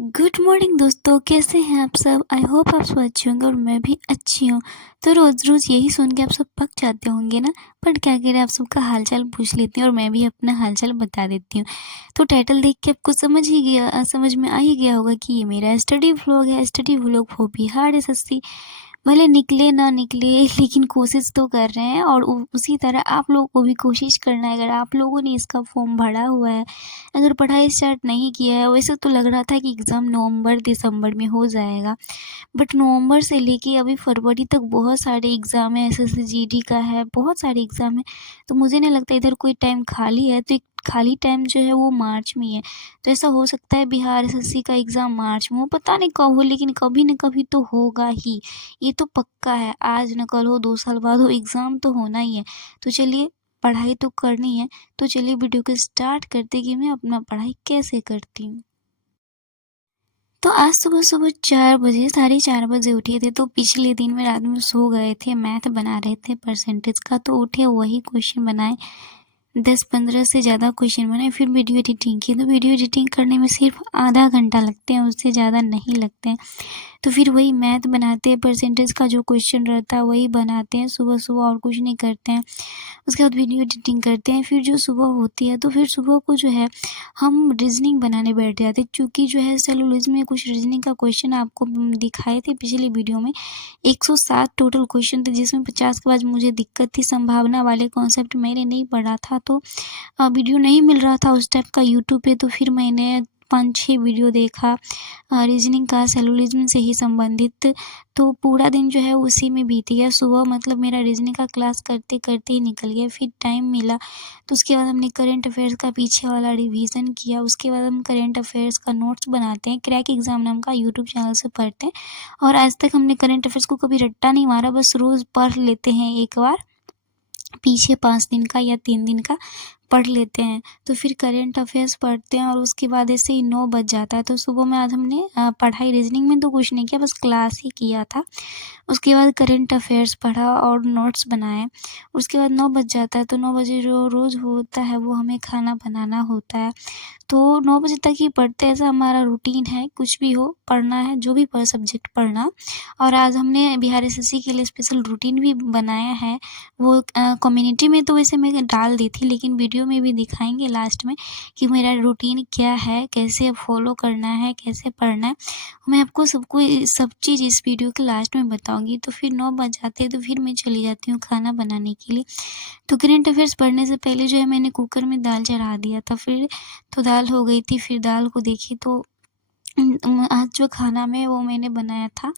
Good morning दोस्तों, कैसे हैं आप सब। आई होप आप सब अच्छे होंगे और मैं भी अच्छी हूँ। तो रोज़ रोज़ यही सुन के आप सब पक जाते होंगे ना। बट क्या करें, आप सबका हालचाल पूछ लेती हूँ और मैं भी अपना हालचाल बता देती हूँ। तो टाइटल देख के आपको समझ में आ ही गया होगा कि ये मेरा स्टडी व्लॉग है। Study vlog for Bihar SSC. भले निकले ना निकले लेकिन कोशिश तो कर रहे हैं और उसी तरह आप लोगों को भी कोशिश करना है। अगर आप लोगों ने इसका फॉर्म भरा हुआ है, अगर पढ़ाई स्टार्ट नहीं किया है, वैसे तो लग रहा था कि एग्ज़ाम नवंबर दिसंबर में हो जाएगा, बट नवंबर से लेके अभी फरवरी तक बहुत सारे एग्ज़ाम है। एसएससी जीडी का है, बहुत सारे एग्ज़ाम है। तो मुझे नहीं लगता इधर कोई टाइम खाली है। तो एक खाली टाइम जो है वो मार्च में ही है। तो ऐसा हो सकता है बिहार एसएससी का एग्ज़ाम मार्च में हो, पता नहीं कब हो, लेकिन कभी न कभी तो होगा ही। ये तो पक्का है, आज न कल हो, 2 साल बाद हो, एग्ज़ाम तो होना ही है। तो चलिए, पढ़ाई तो करनी है। तो चलिए वीडियो को स्टार्ट करते हैं कि मैं अपना पढ़ाई कैसे करती हूँ। तो आज सुबह-सुबह 4 बजे, साढ़े 4 बजे उठे थे। तो पिछले दिन में रात में सो गए थे, मैथ बना रहे थे परसेंटेज का। तो उठे, वही क्वेश्चन बनाए, 10-15 से ज़्यादा क्वेश्चन बनाए, फिर वीडियो एडिटिंग की। तो वीडियो एडिटिंग करने में सिर्फ आधा घंटा लगते हैं, उससे ज़्यादा नहीं लगते हैं। तो फिर वही मैथ बनाते हैं, परसेंटेज का जो क्वेश्चन रहता है वही बनाते हैं सुबह-सुबह, और कुछ नहीं करते हैं। उसके बाद वीडियो एडिटिंग करते हैं। फिर जो सुबह होती है, तो फिर सुबह को जो है हम रीज़निंग बनाने बैठ जाते हैं, क्योंकि जो है सेलुलॉजी में कुछ रीज़निंग का क्वेश्चन आपको दिखाए थे पिछली वीडियो में। 107 टोटल क्वेश्चन थे, जिसमें 50 के बाद मुझे दिक्कत थी। संभावना वाले कॉन्सेप्ट मैंने नहीं पढ़ा था, तो वीडियो नहीं मिल रहा था उस टाइप का यूट्यूब पे। तो फिर मैंने 5-6 वीडियो देखा रीज़निंग का, सेलुलॉजी से ही संबंधित। तो पूरा दिन जो है उसी में बीत गया। सुबह मतलब मेरा रीज़निंग का क्लास करते-करते ही निकल गया। फिर टाइम मिला तो उसके बाद हमने करंट अफ़ेयर्स का पीछे वाला रिवीजन किया। उसके बाद हम करंट अफ़ेयर्स का नोट्स बनाते हैं, क्रैक एग्ज़ाम नाम का यूट्यूब चैनल से पढ़ते हैं। और आज तक हमने करंट अफ़ेयर्स को कभी रट्टा नहीं मारा, बस रोज़ पढ़ लेते हैं एक बार, पीछे 5 दिन का या 3 दिन का पढ़ लेते हैं। तो फिर करंट अफ़ेयर्स पढ़ते हैं और उसके बाद ऐसे ही 9 बज जाता है। तो सुबह में आज हमने पढ़ाई रीज़निंग में तो कुछ नहीं किया, बस क्लास ही किया था। उसके बाद करंट अफ़ेयर्स पढ़ा और नोट्स बनाए। उसके बाद 9 बज जाता है, तो 9 बजे जो रोज़ होता है वो हमें खाना बनाना होता है। तो 9 बजे तक ही पढ़ते हैं, ऐसा हमारा रूटीन है। कुछ भी हो, पढ़ना है, जो भी सब्जेक्ट पढ़ना। और आज हमने बिहार एसएससी के लिए स्पेशल रूटीन भी बनाया है। वो कम्युनिटी में तो वैसे मैं डाल दी थी, लेकिन वीडियो में भी दिखाएँगे लास्ट में कि मेरा रूटीन क्या है, कैसे फॉलो करना है, कैसे पढ़ना है। मैं आपको सब चीज़ इस वीडियो के लास्ट में बताऊँगी। तो फिर 9 बज जाते हैं, तो फिर मैं चली जाती हूँ खाना बनाने के लिए। तो करंट अफ़ेयर्स पढ़ने से पहले जो है मैंने कुकर में दाल चढ़ा दिया था। फिर तो दाल हो गई थी, फिर दाल को देखी तो आज जो खाना में वो मैंने बनाया था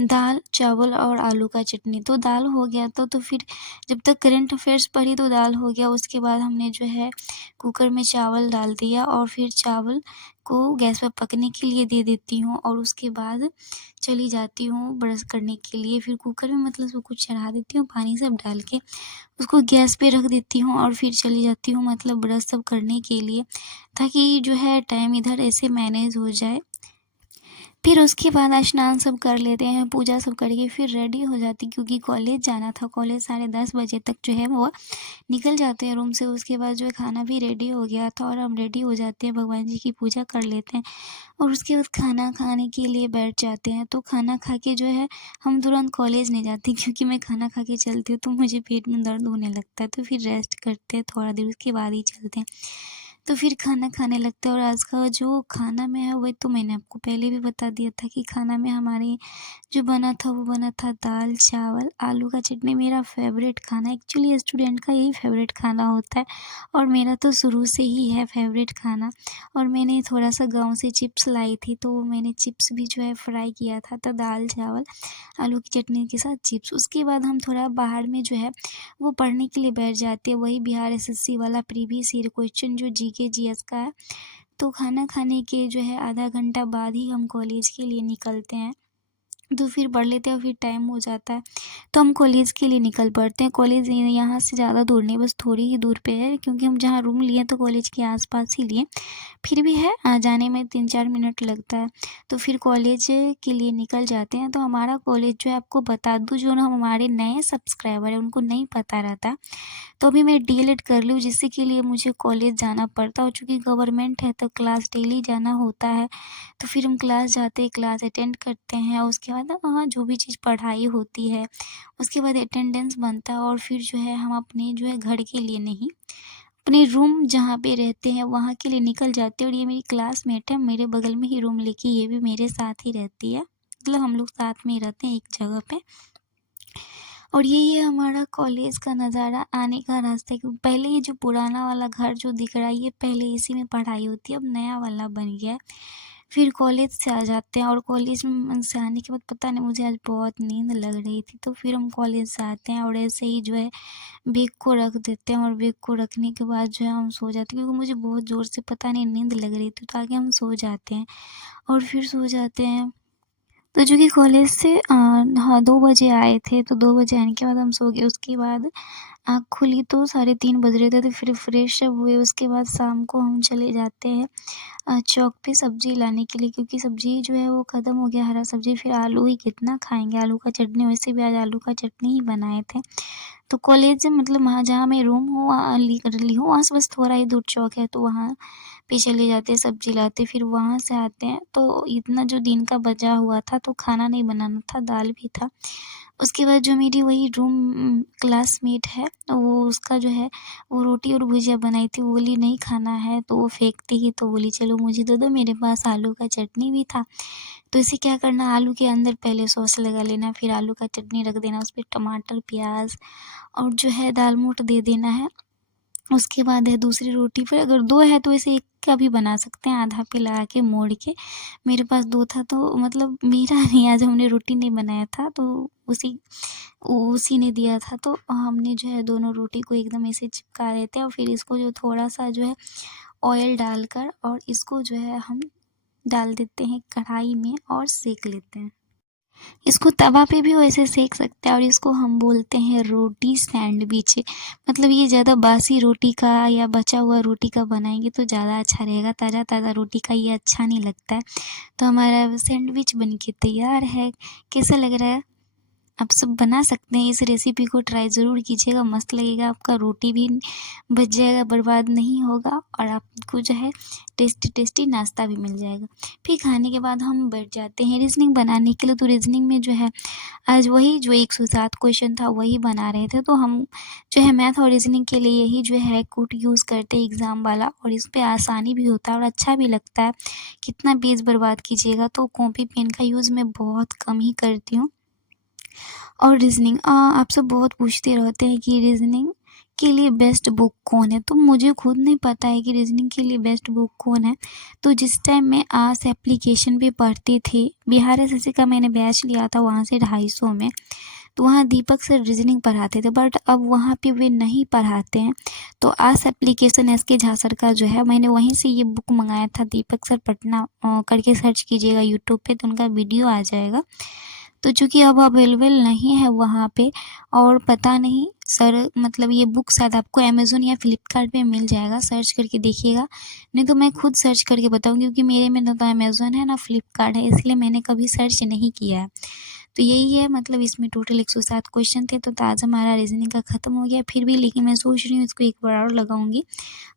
दाल, चावल और आलू का चटनी। तो दाल हो गया था, तो फिर जब तक करंट अफ़ेयर्स पढ़ी तो दाल हो गया। उसके बाद हमने जो है कुकर में चावल डाल दिया और फिर चावल को गैस पे पकने के लिए दे देती हूँ, और उसके बाद चली जाती हूँ ब्रश करने के लिए। फिर कुकर में मतलब सब कुछ चढ़ा देती हूँ, पानी सब डाल के उसको गैस पे रख देती हूँ, और फिर चली जाती हूँ मतलब ब्रश सब करने के लिए, ताकि जो है टाइम इधर ऐसे मैनेज हो जाए। फिर उसके बाद स्नान सब कर लेते हैं, पूजा सब करके फिर रेडी हो जाती, क्योंकि कॉलेज जाना था। कॉलेज 10:30 बजे तक जो है वो निकल जाते हैं रूम से। उसके बाद जो है खाना भी रेडी हो गया था और हम रेडी हो जाते हैं, भगवान जी की पूजा कर लेते हैं और उसके बाद खाना खाने के लिए बैठ जाते हैं। तो खाना खा के जो है हम तुरंत कॉलेज नहीं जाती, क्योंकि मैं खाना खा के चलती हूँ तो मुझे पेट में दर्द होने लगता है। तो फिर रेस्ट करते हैं थोड़ा देर, उसके बाद ही चलते हैं। तो फिर खाना खाने लगते हैं। और आज का जो खाना में है वही तो मैंने आपको पहले भी बता दिया था कि खाना में हमारे जो बना था वो बना था दाल, चावल, आलू का चटनी। मेरा फ़ेवरेट खाना, एक्चुअली स्टूडेंट का यही फ़ेवरेट खाना होता है और मेरा तो शुरू से ही है फ़ेवरेट खाना। और मैंने थोड़ा-सा गाँव से चिप्स लाई थी, तो वो मैंने चिप्स भी जो है फ्राई किया था। तो दाल, चावल, आलू की चटनी के साथ चिप्स। उसके बाद हम थोड़ा बाहर में जो है वो पढ़ने के लिए बैठ जाते हैं, वही बिहार एसएससी वाला प्रीवियस ईयर क्वेश्चन जो जीके जीएस का है। तो खाना खाने के जो है आधा घंटा बाद ही हम कॉलेज के लिए निकलते हैं। तो फिर पढ़ लेते हैं और फिर टाइम हो जाता है तो हम कॉलेज के लिए निकल पड़ते हैं। कॉलेज यहाँ से ज़्यादा दूर नहीं, बस थोड़ी ही दूर पे है, क्योंकि हम जहाँ रूम लिए तो कॉलेज के आसपास ही लिए, फिर भी है जाने में 3-4 मिनट लगता है। तो फिर कॉलेज के लिए निकल जाते हैं। तो हमारा कॉलेज जो है, आपको बता दूँ, जो ना हमारे नए सब्सक्राइबर हैं उनको नहीं पता रहता, तो अभी मैं डीएलएड कर ली हूँ, जिससे के लिए मुझे कॉलेज जाना पड़ता है। और चूँकि गवर्नमेंट है तो क्लास डेली जाना होता है, तो फिर हम क्लास जाते हैं, क्लास अटेंड करते हैं, और उसके बाद वहाँ जो भी चीज़ पढ़ाई होती है उसके बाद अटेंडेंस बनता है, और फिर जो है हम अपने जो है घर के लिए नहीं, अपने रूम जहाँ पे रहते हैं वहाँ के लिए निकल जाते हैं। और ये मेरी क्लासमेट है, मेरे बगल में ही रूम लेके ये भी मेरे साथ ही रहती है, मतलब हम लोग साथ में ही रहते हैं एक जगह पे। और यही है हमारा कॉलेज का नज़ारा, आने का रास्ता। क्योंकि पहले ये जो पुराना वाला घर जो दिख रहा है, ये पहले इसी में पढ़ाई होती है, अब नया वाला बन गया है। फिर कॉलेज से आ जाते हैं, और कॉलेज में से आने के बाद पता नहीं मुझे आज बहुत नींद लग रही थी, तो फिर हम कॉलेज से आते हैं और ऐसे ही जो है बैग को रख देते हैं, और बैग को रखने के बाद जो है हम सो जाते हैं, क्योंकि मुझे बहुत ज़ोर से पता नहीं नींद लग रही थी, तो आगे हम सो जाते हैं और फिर सो जाते हैं। तो चूँकि कॉलेज से हाँ 2 बजे आए थे, तो 2 बजे आने के बाद हम सो गए। उसके बाद आँख खुली तो 3:30 बज रहे थे, तो फिर फ्रेश अप हुए। उसके बाद शाम को हम चले जाते हैं चौक पे सब्ज़ी लाने के लिए, क्योंकि सब्ज़ी जो है वो ख़त्म हो गया, हरा सब्ज़ी। फिर आलू ही कितना खाएँगे, आलू का चटनी, वैसे भी आज आलू का चटनी ही बनाए थे। तो कॉलेज मतलब वहाँ जहाँ मैं रूम हूँ ली हूँ, वहाँ से बस थोड़ा ही दूर चौक है, तो वहाँ पे चले जाते हैं, सब्ज़ी लाते, फिर वहाँ से आते हैं। तो इतना जो दिन का बचा हुआ था, तो खाना नहीं बनाना था, दाल भी था। उसके बाद जो मेरी वही रूम क्लासमेट है, वो उसका जो है वो रोटी और भुजिया बनाई थी, वो बोली नहीं खाना है, तो वो फेंकती ही, तो बोली चलो मुझे दे दो, मेरे पास आलू का चटनी भी था। तो इसे क्या करना, आलू के अंदर पहले सॉस लगा लेना, फिर आलू का चटनी रख देना, उसपे टमाटर, प्याज़ और जो है दाल मोठ दे देना है। उसके बाद है दूसरी रोटी पर, अगर 2 है तो इसे 1 का भी बना सकते हैं, आधा पे लगा के मोड़ के। मेरे पास 2 था, तो मतलब मेरा नहीं, आज हमने रोटी नहीं बनाया था, तो उसी ने दिया था, तो हमने जो है दोनों रोटी को एकदम ऐसे चिपका देते हैं, और फिर इसको जो थोड़ा-सा जो है ऑयल डालकर, और इसको जो है हम डाल देते हैं कढ़ाई में और सेंक लेते हैं। इसको तवा पे भी वैसे सेंक सकते हैं, और इसको हम बोलते हैं रोटी सैंडविच। मतलब ये ज़्यादा बासी रोटी का या बचा हुआ रोटी का बनाएंगे तो ज़्यादा अच्छा रहेगा, ताज़ा ताज़ा रोटी का ये अच्छा नहीं लगता है। तो हमारा सैंडविच बन के तैयार है। कैसा लग रहा है? आप सब बना सकते हैं, इस रेसिपी को ट्राई ज़रूर कीजिएगा, मस्त लगेगा। आपका रोटी भी बच जाएगा, बर्बाद नहीं होगा, और आपको जो है टेस्टी टेस्टी नाश्ता भी मिल जाएगा। फिर खाने के बाद हम बैठ जाते हैं रीज़निंग बनाने के लिए। तो रीज़निंग में जो है आज वही जो 107 क्वेश्चन था वही बना रहे थे, तो हम जो है मैथ और रीज़निंग के लिए यही जो है कूट यूज़ करते हैं एग्ज़ाम वाला, और इस पे आसानी भी होता है और अच्छा भी लगता है। कितना पेज बर्बाद कीजिएगा, तो कॉपी पेन का यूज़ मैं बहुत कम ही करती हूँ। और रीज़निंग आप सब बहुत पूछते रहते हैं कि रीज़निंग के लिए बेस्ट बुक कौन है, तो मुझे खुद नहीं पता है कि रीज़निंग के लिए बेस्ट बुक कौन है। तो जिस टाइम मैं आर्ट्स एप्लीकेशन पे पढ़ती थी, बिहार एसएससी का मैंने बैच लिया था वहाँ से 250 में, तो वहाँ दीपक सर रीज़निंग पढ़ाते थे, बट अब वहाँ पे वे नहीं पढ़ाते हैं। तो arts application S K Jha sir का जो है, मैंने वहीं से ये बुक मंगाया था, दीपक सर पटना करके सर्च कीजिएगा यूट्यूब पे, तो उनका वीडियो आ जाएगा। तो चूँकि अब अवेलेबल नहीं है वहाँ पे, और पता नहीं सर, मतलब ये बुक शायद आपको अमेज़न या फ्लिपकार्ट पे मिल जाएगा, सर्च करके देखिएगा। नहीं तो मैं खुद सर्च करके बताऊँगी, क्योंकि मेरे में ना तो अमेज़न है ना फ्लिपकार्ट है, इसलिए मैंने कभी सर्च नहीं किया है। तो यही है, मतलब इसमें टोटल 107 क्वेश्चन थे, तो आज हमारा रीज़निंग का ख़त्म हो गया। फिर भी लेकिन मैं सोच रही हूँ इसको एक बार और लगाऊंगी।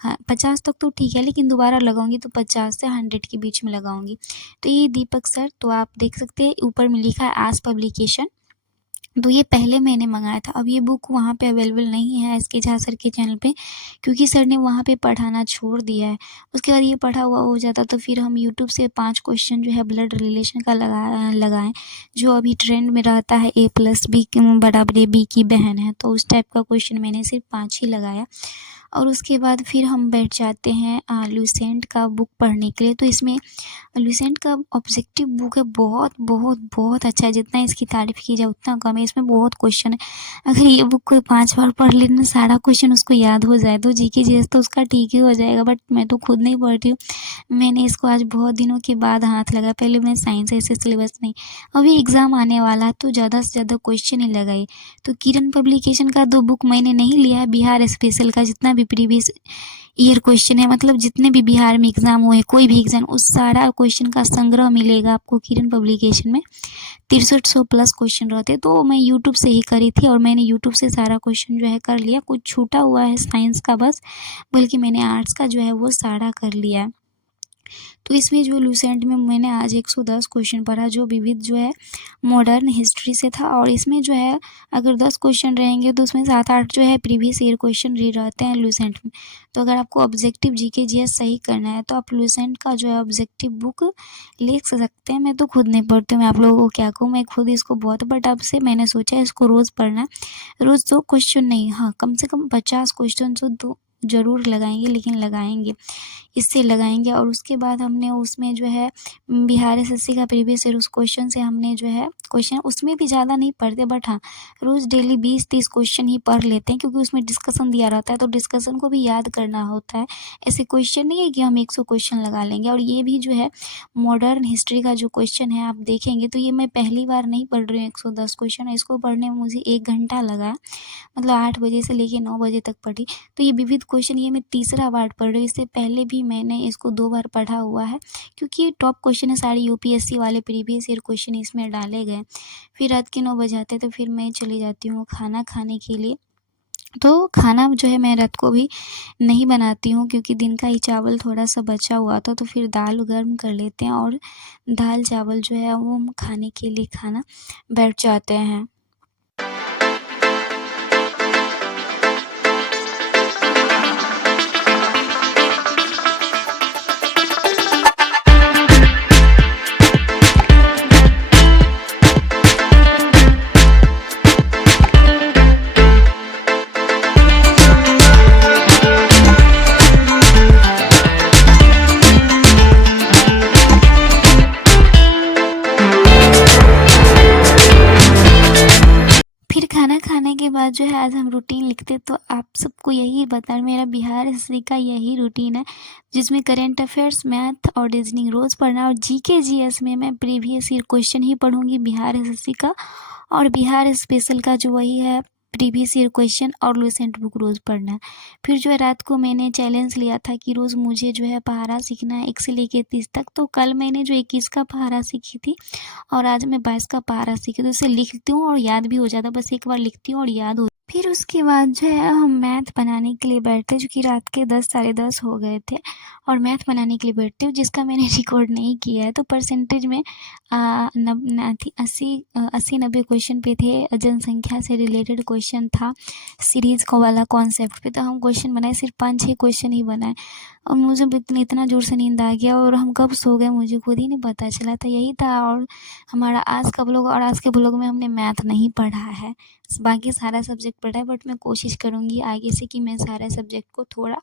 हाँ 50 तक तो ठीक है, लेकिन दोबारा लगाऊंगी तो 50 से 100 के बीच में लगाऊंगी। तो ये दीपक सर, तो आप देख सकते हैं ऊपर में लिखा है आस पब्लिकेशन, तो ये पहले मैंने मंगाया था। अब ये बुक वहाँ पे अवेलेबल नहीं है एसके झा सर के चैनल पे, क्योंकि सर ने वहाँ पे पढ़ाना छोड़ दिया है। उसके बाद ये पढ़ा हुआ हो जाता, तो फिर हम यूट्यूब से 5 क्वेश्चन जो है ब्लड रिलेशन का लगाएं, जो अभी ट्रेंड में रहता है, A+B बराबर B की बहन है, तो उस टाइप का क्वेश्चन मैंने सिर्फ 5 ही लगाया। और उसके बाद फिर हम बैठ जाते हैं लुसेंट का बुक पढ़ने के लिए। तो इसमें लुसेंट का ऑब्जेक्टिव बुक है, बहुत बहुत बहुत अच्छा है। जितना इसकी तारीफ़ की जाए उतना कम है। इसमें बहुत क्वेश्चन है। अगर ये बुक कोई 5 बार पढ़ ले ना, सारा क्वेश्चन उसको याद हो जाए तो जीके जीएस तो उसका ठीक ही हो जाएगा। बट मैं तो खुद नहीं पढ़ती हूँ। मैंने इसको आज बहुत दिनों के बाद हाथ लगाया। पहले मैं साइंस ऐसे सिलेबस नहीं, अभी एग्ज़ाम आने वाला है तो ज़्यादा से ज़्यादा क्वेश्चन ही लगाई। तो किरण पब्लिकेशन का 2 बुक मैंने नहीं लिया है। बिहार स्पेशल का जितना भी प्रीवियस ईयर क्वेश्चन है, मतलब जितने भी बिहार में एग्ज़ाम हुए, कोई भी एग्ज़ाम, उस सारा क्वेश्चन का संग्रह मिलेगा आपको किरण पब्लिकेशन में। 6300 प्लस क्वेश्चन रहते। तो मैं यूट्यूब से ही करी थी और मैंने यूट्यूब से सारा क्वेश्चन जो है कर लिया। कुछ छूटा हुआ है साइंस का बस, बल्कि मैंने आर्ट्स का जो है वो सारा कर लिया। तो इसमें जो लुसेंट में मैंने आज 110 क्वेश्चन पढ़ा, जो विविध जो है मॉडर्न हिस्ट्री से था। और इसमें जो है अगर 10 क्वेश्चन रहेंगे तो उसमें 7-8 जो है प्रीवियस ईयर क्वेश्चन रहते हैं लुसेंट में। तो अगर आपको ऑब्जेक्टिव जीके जीएस सही करना है तो आप लुसेंट का जो है ऑब्जेक्टिव बुक ले सकते हैं। मैं तो खुद नहीं पढ़ती हूँ, मैं आप लोगों को क्या कहूँ, मैं खुद इसको बहुत, बट अब से मैंने सोचा है इसको रोज़ पढ़ना। रोज़ 2 क्वेश्चन नहीं, हाँ कम से कम 50 क्वेश्चन तो ज़रूर लगाएंगे, लेकिन लगाएंगे, इससे लगाएंगे। और उसके बाद हमने उसमें जो है बिहार एसएससी का प्रीवियस ईयर उस क्वेश्चन से हमने जो है क्वेश्चन, उसमें भी ज़्यादा नहीं पढ़ते, बट हाँ रोज़ डेली 20-30 क्वेश्चन ही पढ़ लेते हैं, क्योंकि उसमें डिस्कशन दिया रहता है तो डिस्कशन को भी याद करना होता है। ऐसे क्वेश्चन नहीं है कि हम 100 क्वेश्चन लगा लेंगे। और ये भी जो है मॉडर्न हिस्ट्री का जो क्वेश्चन है आप देखेंगे तो ये मैं पहली बार नहीं पढ़ रही हूँ। 110 क्वेश्चन, इसको पढ़ने में मुझे 1 घंटा लगा, मतलब 8 बजे से लेके 9 बजे तक पढ़ी। तो ये विविध क्वेश्चन ये मैं तीसरा बार पढ़ रही हूँ। इससे पहले भी मैंने इसको 2 बार पढ़ा हुआ है, क्योंकि ये टॉप क्वेश्चन है, सारे यूपीएससी वाले प्रीवियस ईयर क्वेश्चन इसमें डाले गए। फिर रात के 9 बज आते तो फिर मैं चली जाती हूँ खाना खाने के लिए। तो खाना जो है मैं रात को भी नहीं बनाती हूँ, क्योंकि दिन का ही चावल थोड़ा सा बचा हुआ था, तो फिर दाल गर्म कर लेते हैं और दाल चावल जो है वो हम खाने के लिए खाना बैठ जाते हैं। फिर खाना खाने के बाद जो है आज हम रूटीन लिखते, तो आप सबको यही बता, मेरा बिहार एसएससी का यही रूटीन है, जिसमें करंट अफेयर्स, मैथ और रीजनिंग रोज़ पढ़ना। और जीके जीएस में मैं प्रीवियस ईयर क्वेश्चन ही पढ़ूंगी बिहार एसएससी का, और बिहार स्पेशल का जो वही है प्रीवियस ईयर क्वेश्चन, और लुसेंट बुक रोज़ पढ़ना है। फिर जो है रात को मैंने चैलेंज लिया था कि रोज़ मुझे जो है पहाड़ा सीखना है 1 से लेके 30 तक। तो कल मैंने जो 21 का पहाड़ा सीखी थी और आज मैं 22 का पहाड़ा सीखी, तो इसे लिखती हूँ और याद भी हो जाता, बस एक बार लिखती हूँ और याद हो। फिर उसके बाद जो है हम मैथ बनाने के लिए बैठते, जो कि रात के 10 साढ़े 10 हो गए थे, और मैथ बनाने के लिए बैठती हूँ, जिसका मैंने रिकॉर्ड नहीं किया है। तो परसेंटेज में 80-90 क्वेश्चन पे थे, जनसंख्या से रिलेटेड क्वेश्चन था, सीरीज को वाला कॉन्सेप्ट पे। तो हम क्वेश्चन बनाए, सिर्फ 5-6 क्वेश्चन ही बनाए, और मुझे इतना ज़ोर से नींद आ गया और हम कब सो गए मुझे खुद ही नहीं पता चला। तो यही था। और हमारा आज का ब्लॉग, और आज के ब्लॉग में हमने मैथ नहीं पढ़ा है, बाकी सारा सब्जेक्ट पढ़ा है, बट मैं कोशिश करूँगी आगे से कि मैं सारे सब्जेक्ट को थोड़ा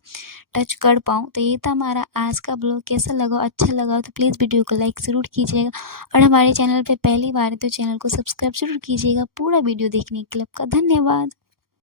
टच कर पाऊँ। तो ये था हमारा आज का ब्लॉग। कैसा लगा, अच्छा लगा तो प्लीज़ वीडियो को लाइक ज़रूर कीजिएगा, और हमारे चैनल पे पहली बार है तो चैनल को सब्सक्राइब ज़रूर कीजिएगा। पूरा वीडियो देखने के लिए आपका धन्यवाद।